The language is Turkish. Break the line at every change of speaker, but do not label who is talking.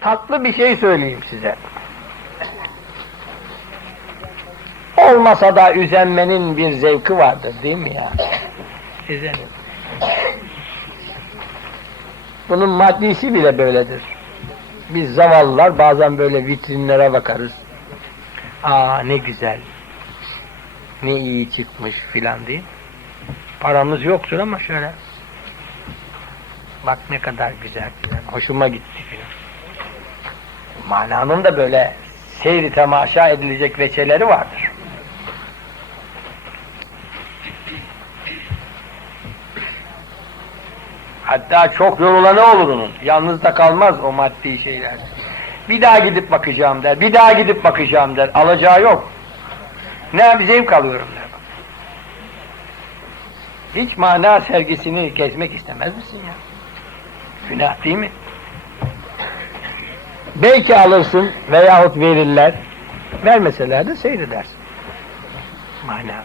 tatlı bir şey söyleyeyim size. Olmasa da üzenmenin bir zevki vardır değil mi ya? Üzenin. Bunun maddisi bile böyledir. Biz zavallılar bazen böyle vitrinlere bakarız. Aa ne güzel. Ne iyi çıkmış filan diye. Paramız yoktur ama şöyle. Bak ne kadar güzel filan. Hoşuma gitti filan. Mananın da böyle seyri temaşa edilecek veçeleri vardır. Hatta çok yorulanı olur onun. Yalnız da kalmaz o maddi şeyler. Bir daha gidip bakacağım der. Bir daha gidip bakacağım der. Alacağı yok. Ne bir zevk alıyorum der. Hiç mana sergisini gezmek istemez misin ya? Günah değil mi? Belki alırsın veyahut verirler. Vermeseler de seyredersin. Mana.